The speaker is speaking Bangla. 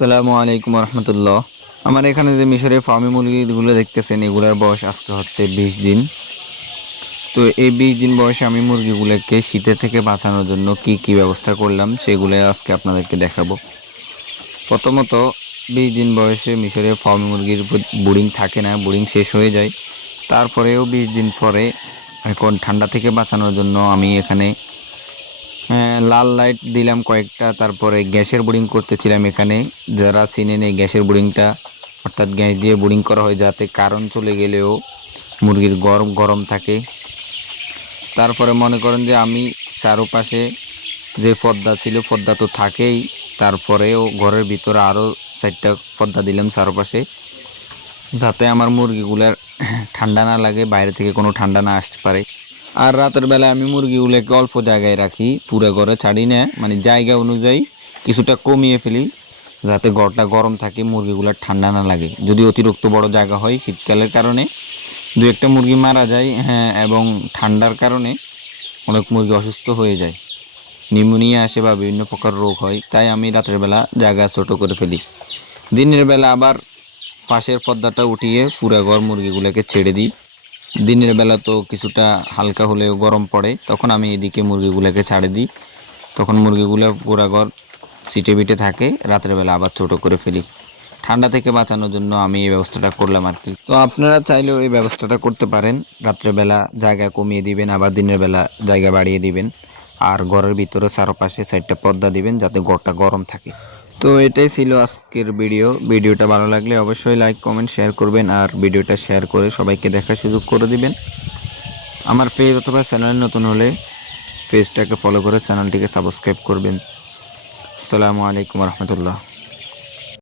আসসালামু আলাইকুম রহমতুল্লাহ। আমার এখানে যে মিশরে ফার্মি মুরগিগুলো দেখতেছেন, এগুলোর বয়স আজকে হচ্ছে 20 দিন। তো এই 20 দিন বয়সে আমি মুরগিগুলোকে শীতের থেকে বাঁচানোর জন্য কি কি ব্যবস্থা করলাম সেগুলো আজকে আপনাদেরকে দেখাবো। প্রথমত, 20 দিন বয়সে মিশরে ফার্মি মুরগির বোর্ডিং থাকে না, বোর্ডিং শেষ হয়ে যায়। তারপরেও 20 দিন পরে এখন ঠান্ডা থেকে বাঁচানোর জন্য আমি এখানে লাল লাইট দিলাম কয়েকটা। তারপরে গ্যাসের বোর্ডিং করতেছিলাম এখানে। যারা চিনেন এই গ্যাসের বোর্ডিংটা, অর্থাৎ গ্যাস দিয়ে বোর্ডিং করা হয় যাতে কারেন্ট চলে গেলেও মুরগির গরম গরম থাকে। তারপরে মনে করেন যে আমি চারপাশে যে পর্দা ছিল, পর্দা তো থাকেই, তারপরেও ঘরের ভিতরে আরও 4টা পর্দা দিলাম চারপাশে, যাতে আমার মুরগিগুলার ঠান্ডা না লাগে, বাইরে থেকে কোনো ঠান্ডা না আসতে পারে। আর রাতের বেলা আমি মুরগিগুলোকে অল্প জায়গায় রাখি, পুরো ঘরে ছাড়ি না, মানে জায়গা অনুযায়ী কিছুটা কমিয়ে ফেলি যাতে ঘরটা গরম থাকে, মুরগিগুলো ঠান্ডা না লাগে। যদি অতিরিক্ত বড় জায়গা হয়, শীতকালের কারণে দু একটা মুরগি মারা যায়, এবং ঠান্ডার কারণে অনেক মুরগি অসুস্থ হয়ে যায়, নিউমোনিয়া আসে বা বিভিন্ন প্রকার রোগ হয়। তাই আমি রাতের বেলা জায়গা ছোট করে ফেলি। দিনের বেলা আবার পাশের পর্দাটা উঠিয়ে পুরো ঘর মুরগিগুলোকে ছেড়ে দিই। দিনের বেলা তো কিছুটা হালকা হলেও গরম পড়ে, তখন আমি এদিকে মুরগিগুলোকে ছাড়ে দিই। তখন মুরগিগুলো গোড়াঘর সিটে বিটে থাকে। রাতের বেলা আবার ছোট করে ফেলি। ঠান্ডা থেকে বাঁচানোর জন্য আমি এই ব্যবস্থাটা করলাম আর কি। তো আপনারা চাইলেও এই ব্যবস্থাটা করতে পারেন। রাত্রেবেলা জায়গা কমিয়ে দিবেন, আবার দিনের বেলা জায়গা বাড়িয়ে দিবেন। আর ঘরের ভিতরে চারপাশে 4টা পর্দা দিবেন যাতে ঘরটা গরম থাকে। তো এটাই ছিল আজকের ভিডিওটা ভালো লাগলে অবশ্যই লাইক কমেন্ট শেয়ার করবেন, আর ভিডিওটা শেয়ার করে সবাইকে দেখার সুযোগ করে দিবেন। আমার পেজ অথবা চ্যানেল নতুন হলে পেজটাকে ফলো করে চ্যানেলটিকে সাবস্ক্রাইব করবেন। আসসালামু আলাইকুম রহমতুল্লাহ।